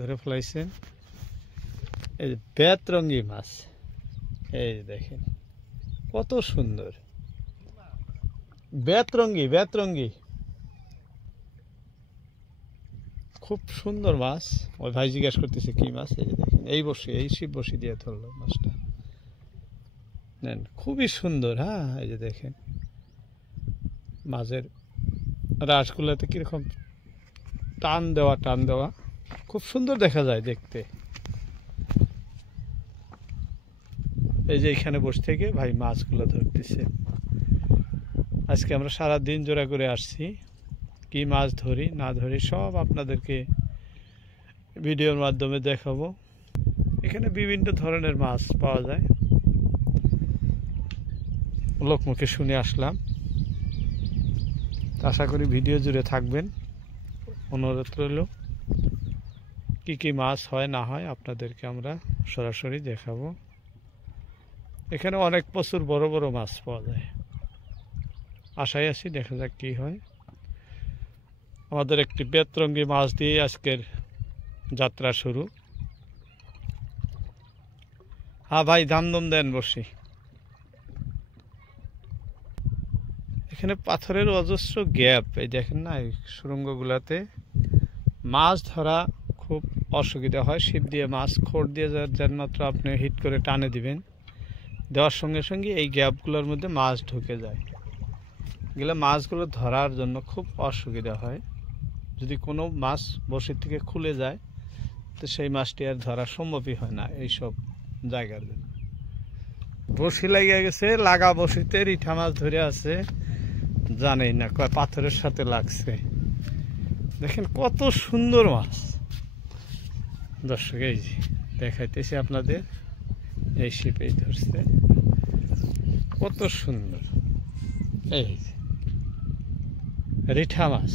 ধরে ফেলাইছেন এই যে বেতরঙ্গি মাছ। এই দেখেন কত সুন্দর বেতরঙ্গি, বেতরঙ্গি খুব সুন্দর মাছ। ওই ভাই জিজ্ঞাসা করতেছে কি মাছ। এই যে দেখেন এই বসি, এই শিব বসি দিয়ে ধরলো মাছটা। নেন খুবই সুন্দর। হ্যাঁ এই যে দেখেন মাছের রাসগুলোতে কিরকম টান দেওয়া, টান দেওয়া খুব সুন্দর দেখা যায় দেখতে। এই যে এখানে বসে থেকে ভাই মাছগুলো ধরতেছে। আজকে আমরা সারা দিন জোড়া করে আসছি, কি মাছ ধরি না ধরি সব আপনাদেরকে ভিডিওর মাধ্যমে দেখাবো। এখানে বিভিন্ন ধরনের মাছ পাওয়া যায়, লোকমুখে শুনে আসলাম। আশা করি ভিডিও জুড়ে থাকবেন। অনুরোধ রইল কি কি মাছ হয় না হয় আপনাদেরকে আমরা সরাসরি দেখাবো। এখানে অনেক প্রচুর বড় বড় মাছ পাওয়া যায়। আশায় আছি দেখা যাক কি হয়। আমাদের একটি বেতরঙ্গি মাছ দিয়ে আজকের যাত্রা শুরু। হ্যাঁ ভাই দাম দেন বসি। এখানে পাথরের অজস্র গ্যাপ, এই দেখেন না এই সুড়ঙ্গগুলাতে মাছ ধরা খুব অসুবিধা হয়। ছিপ দিয়ে মাছ খোঁড় দিয়ে যার মাত্র আপনি হিট করে টানে দিবেন, দেওয়ার সঙ্গে সঙ্গে এই গ্যাপগুলোর মধ্যে মাছ ঢুকে যায়। এগুলো মাছগুলো ধরার জন্য খুব অসুবিধা হয়। যদি কোনো মাছ বসির থেকে খুলে যায় তো সেই মাছটি আর ধরা সম্ভবই হয় না এইসব জায়গার জন্য। বসি লাগিয়ে গেছে, লাগা বসিতে রিঠা মাছ ধরে আছে, জানেই না কয় পাথরের সাথে লাগছে। দেখেন কত সুন্দর মাছ। দর্শক এই যে দেখাইতেছি আপনাদের, এই শিপেই ধরছে, কত সুন্দর। এই রিঠা মাছ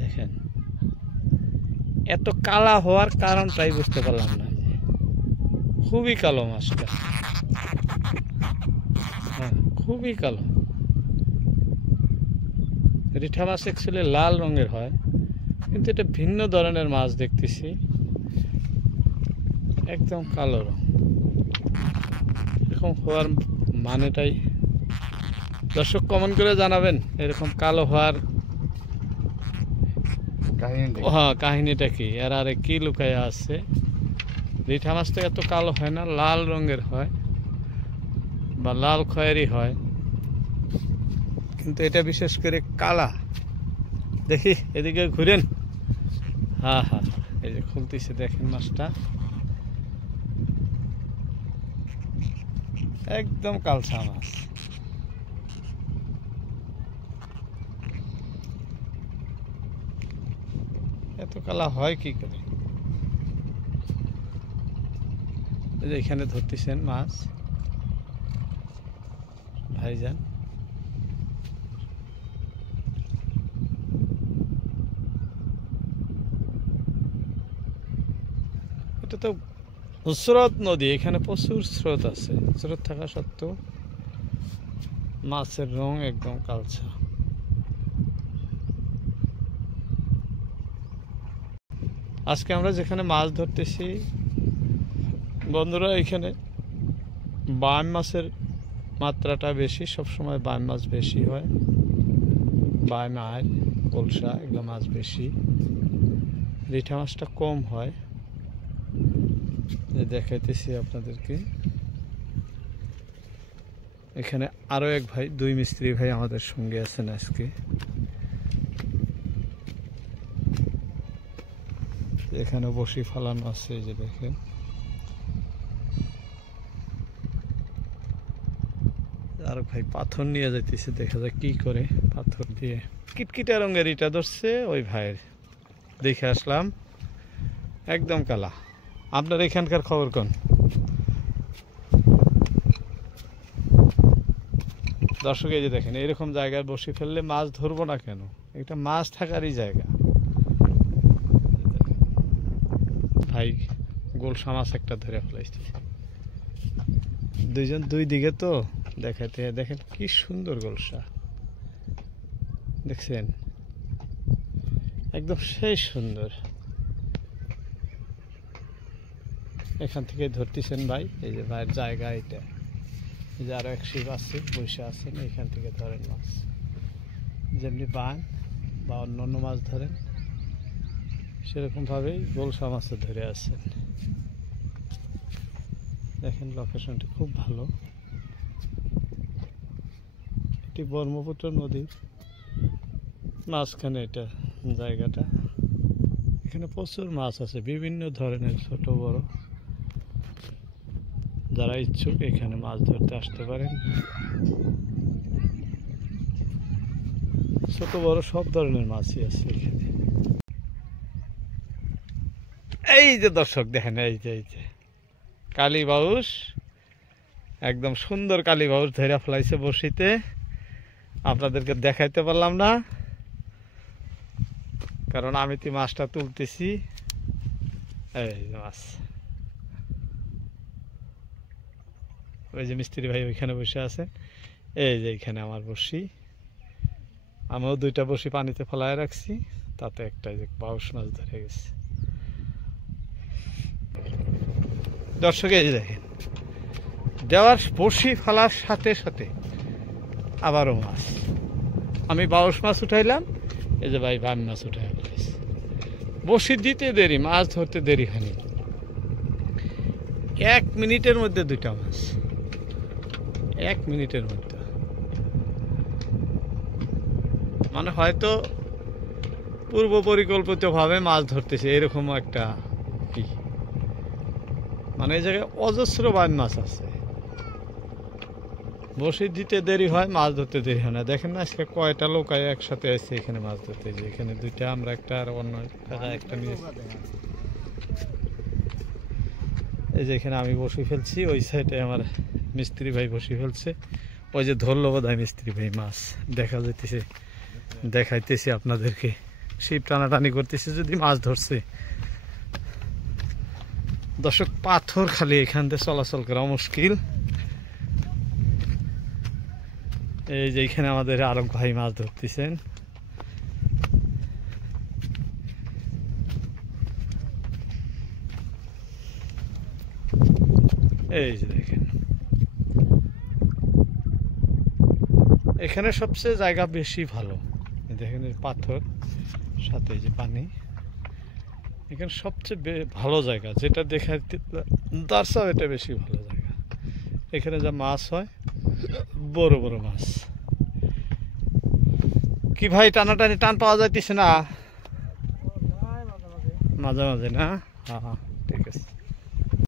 দেখেন, এত কালা হওয়ার কারণটাই বুঝতে পারলাম না। খুবই কালো মাছটা, হ্যাঁ খুবই কালো। রিঠা মাছ অ্যাকচুয়ালি লাল রঙের হয়, কিন্তু এটা ভিন্ন ধরনের মাছ দেখতেছি, একদম কালো রং। এরকম হওয়ার মানেটাই দর্শক কমেন্ট করে জানাবেন, এরকম কালো হওয়ার হ্যাঁ কাহিনীটা কি, এর আরে কি লুকায় আছে। রিঠা মাছ তো এত কালো হয় না, লাল রঙের হয় বা লাল খয়েরি হয়, কিন্তু এটা বিশেষ করে কালা। দেখি এদিকে ঘুরেন। হ্যাঁ হ্যাঁ এই যে খুলতেছে দেখেন মাছটা, একদম কালসা মাছ। এত কালা হয় কি করে। এই যে এখানে ধরতেছেন মাছ ভাইজান। এটা তো স্রোত নদী, এখানে প্রচুর স্রোত আছে। স্রোত থাকা সত্ত্বেও মাছের রং একদম কালচা। আজকে আমরা যেখানে মাছ ধরতেছি বন্ধুরা, এখানে বাইম মাছের মাত্রাটা বেশি, সবসময় বাইম মাছ বেশি হয়। বাইম, আইল, কলসা এগুলো মাছ বেশি, রিঠা মাছটা কম হয়। দেখাইতেছি আপনাদেরকে। এখানে আরো এক ভাই, দুই মিস্ত্রি ভাই আমাদের সঙ্গে আছেন আজকে। এখানে বসি ফালানো আছে, এই যে দেখেন। আর ভাই পাথর নিয়ে যাইতেছে, দেখা যায় কি করে। পাথর দিয়ে কিটকিটা রঙের ইটা ধরছে ওই ভাইয়ের, দেখে আসলাম একদম কালা। আপনার এখানকার খবর কোন? দর্শক এই যে দেখেন, এরকম জায়গায় বসে ফেললে মাছ ধরবো না কেন, এটা মাছ থাকারই জায়গা। ভাই গোলসা মাছ একটা ধরে ফেলাইছে, দুইজন দুই দিকে তো দেখাইতে। দেখেন কি সুন্দর গোলসা, দেখছেন একদম সেই সুন্দর। এখান থেকে ধরতেছেন ভাই, এই যে ভাইয়ের জায়গা এটা, এই যে আরো এক শিব আছে বসে আছেন, এখান থেকে ধরেন মাছ, যেমনি বান বা অন্য মাছ ধরেন সেরকম ভাবেই গোলসা মাছও ধরে আছেন। দেখেন লোকেশনটি খুব ভালো। এটি ব্রহ্মপুত্র নদীর মাঝখানে এটা জায়গাটা। এখানে প্রচুর মাছ আছে, বিভিন্ন ধরনের ছোট বড়। যারা ইচ্ছুক এখানে মাছ ধরতে আসতে পারেন। ছোট বড় সব ধরনের মাছই আছে এখানে। এই যে দর্শক দেখেন, এই যে কালীবাউস, একদম সুন্দর কালীবাউস ধরে ফেলাইছে বড়শিতে। আপনাদেরকে দেখাইতে পারলাম না, কারণ আমি তো মাছটা তুলতেছি। এই যে মাছ, ওই যে মিস্ত্রি ভাই ওইখানে বসে আছেন। এই যে এখানে আমার বড়শি, আমিও 2টা বড়শি পানিতে ফেলায় রাখছি, তাতে একটা যে বাউস মাছ ধরে গেছে। দর্শক এই যে দেখেন, দেওয়ার বড়শি ফেলার সাথে সাথে আবারও মাছ। আমি বাউস মাছ উঠাইলাম, এই যে ভাই বাম মাছ উঠাই ফেলেছি। বড়শি দিতে দেরি, মাছ ধরতে দেরি হয়নি। 1 মিনিটের মধ্যে 2টা মাছ, 1 মিনিটের মধ্যে। মানে হয়তো পূর্ব পরিকল্পিতভাবে মাছ ধরতেছে, এরকম একটা কি, মানে এই জায়গায় অজস্র বান মাছ আছে। বড়শি দিতে দেরি হয়, মাছ ধরতে দেরি হয় না। দেখেন না আজকে কয়টা লোক একসাথে আছে এখানে মাছ ধরতে। যে এখানে 2টা, আমরা একটা, আর অন্য একটা নিয়ে। এই যে এখানে আমি বসে ফেলছি, ওই সাইডে আমার মিস্ত্রি ভাই বসে ফেলছে। ওই যে ধরলো বোধহয় মিস্ত্রি ভাই মাছ, দেখা যাইতেছে, দেখাইতেছি আপনাদেরকে। ছিপ টানাটানি করতেছে, যদি মাছ ধরছে। দর্শক পাথর খালি, এখান থেকে চলাচল করা মুশকিল। এই যে এখানে আমাদের আরব ভাই মাছ ধরতেছেন। এই যে দেখেন, এখানে সবচেয়ে জায়গা বেশি ভালো। দেখেন পাথর সাথে এই যে পানি, এখানে সবচেয়ে ভালো জায়গা, যেটা দেখাইতে দার্সাও এটা বেশি ভালো জায়গা। এখানে যা মাছ হয়, বড় বড় মাছ। কি ভাই টানাটানি টান পাওয়া যাইতেছে না? মাঝে মাঝে না? হ্যাঁ ঠিক আছে।